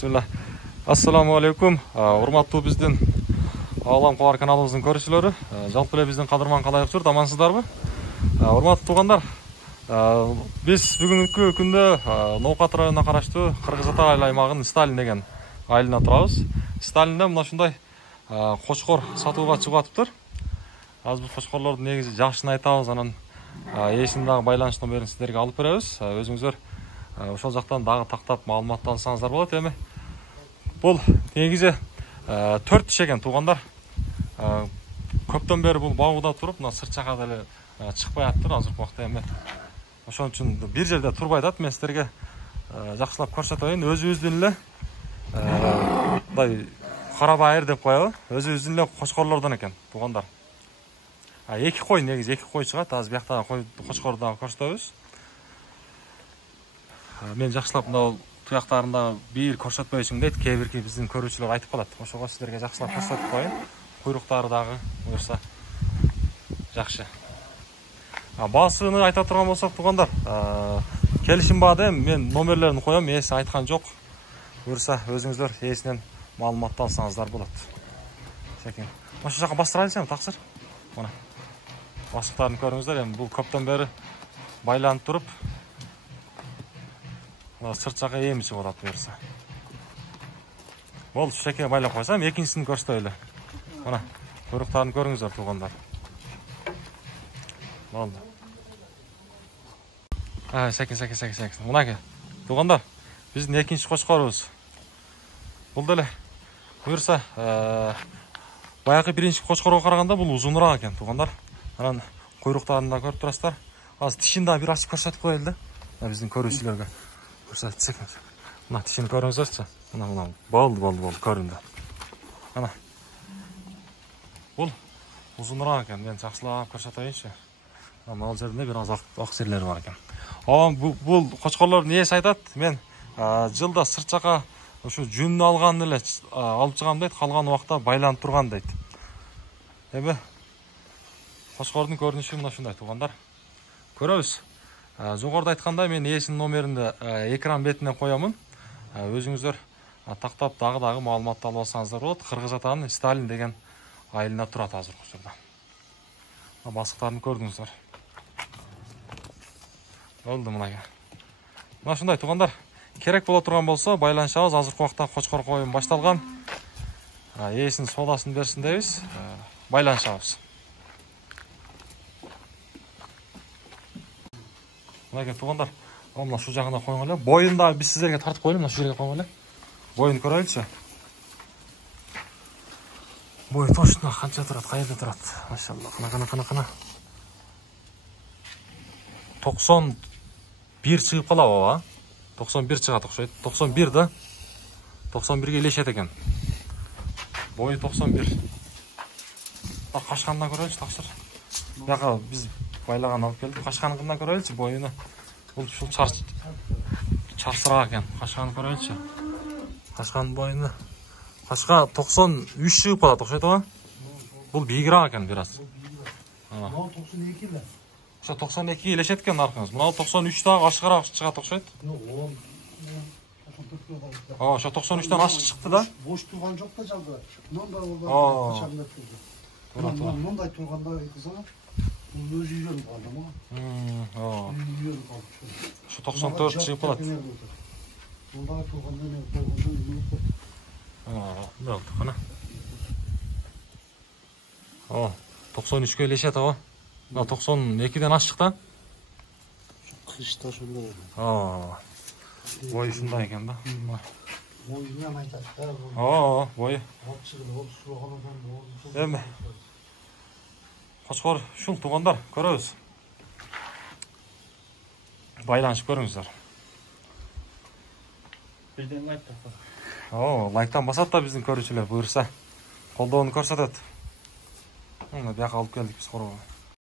Bismillah. Assalamu alaikum. Урматтуу биздин Алам Кулар каналыбыздын көрүүчүлөрү. Жалпы эле биздин кадырман калайык журт, амансыздарбы? Урматтуу туугандар, биз бүгүнкү күндө Ноокат районуна караштуу Кыргыз Ата аймагынын Сталин деген айылына турабыз. Сталинден мына ушундай кочкор сатууга чыгып атыптыр. Азыр бул кочкорлордун негизи жашын айтабыз, анан ээсин дагы байланыш номерин сиздерге алып беребиз. Өзүңүздөр ошол жактан дагы тактап маалымат алсаңыздар болот. Эми бул негизи 4 тиш экен туугандар. Көптөн бери бул багууда туруп, мына сырт жака деле чыкпай атыптыр азыркы убакта. Эми ошон үчүн бир жерде турбай атат. Мен сиздерге жакшылап көрсөтөйүн. Өзүбүздүн эле мындай карабайыр деп коелу. Өзүбүздүн эле кочкорлордон экен туугандар. Эки кой негизи, эки кой чыгат. Азыр бияктагы кочкорду дагы көрсөтөбүз. Мен жакшылап мына туяктарында бир көрсөтпөй үчүн дейт. Кээ бирки биздин көрүүчүлөр айтып калат. Ошого сиздерге жакшылап көрсөтүп коеюн. Куйруктары дагы буюрса жакшы. Баасыны айта турган болсок туугандар, келишим баада мен номерлерин коем, ээси айткан жок. Буюрса өзүңүздөр ээсинен маалымат алсаңыздар болот. Секин. Ошол жака бастырайлычы, таксыр. Мына. Басыктарын көрүңүздөр. Эми бул көптөн бери байланып туруп, сырт жака эми чыгып атат буюрса. Болду, шеке байлап койсом, экинчисин көрсөтөлү. Мына, куйруктарын көрүңүздөр туугандар. Болду. Секин. Мына туугандар, биздин экинчи кочкорубуз. Бул деле буюрса баягы биринчи кочкорго караганда бул узунураак экен туугандар. Анан куйруктарын да көрүп турасыздар. Азыр тишин да бир ачып көрсөтүп коелу да. Биздин көрүүчүлөргө. Көрсөтсек. Мына тишин көрүңүздөрчү. Мына. Болду, көрүндү. Мына. Бул узунураак экен. Мен жакшылап көрсөтөйүнчү. Мына ал жерде бир аз ак жерлери бар экен. Бул кочкорлордун ээси айтат, мен жылда сырт жака ушу жүнүн алганын эле алып чыгам дейт, калган убакта байланып турган дейт. Эми кочкордун көрүнүшү мына ушундай туугандар. Көрөбүз. Жогоруда айткандай, мен ээсинин номеринди экран бетине коемун. Өзүңүздөр тактап дагы маалымат алып алсаңыздар болот. Кыргыз Атанын Сталин деген айылына турат азыркы учурда. Басыктарын көрдүңүздөр. Болду мына. Мына ушундай туугандар. Керек боло турган болсо байланышабыз. Азыркы убакта кочкор коюм башталган. Ээсинин соодасын берсин дейбиз. Байланышабыз. Мына туугандар, мына шу жагына коюңуз эле. Боюн да биз сиздерге тартып коелу, мына шу жерге коюңуз эле. Боюн көрөйлүчү. Бою точно канча турат, кайерде турат? Машалла, кана. 91 чыгып калабы, а? 91 чыгат окшойт. 91 да. 91ге илешет экен. Бою 91. Кашкандан көрөйлүчү, таксыр. Бияка биз байлаган алып келдик. Кашканын көрөйлүчү, боюну. Бул ушул чарсыраак экен. Кашканын көрөйлүчү. Кашканын боюну. Кашка 93 чыгып калат окшойт го. Бул бийигирээк экен бир аз. Мына 92 эле. Ошо 92 илешет экен аркыңыз. Мына 93 дагы ашыгыраак чыгат окшойт. Ошо 93дөн ашык чыкты да. Бош турган жок да жалпы. Мындай турганда. Мындай турганда кызына. Бул өзү үйрөнүп калды го. Ошо 94 чыгып калат. Мындай турганда не болгондо болду, кана. 93гө илешет го. 92ден ашык да. Кышта ошондой. Бою ушундай экен да. Боюнан айтат да. Бою. Эми кочкор ушул туугандар, көрөбүз. Байланышып көрүңүздөр. Бирден лайк басат. Лайктан басат да биздин көрүүчүлөр, буюрса колдоону көрсөтөт. Мына бияка алып келдик биз короо.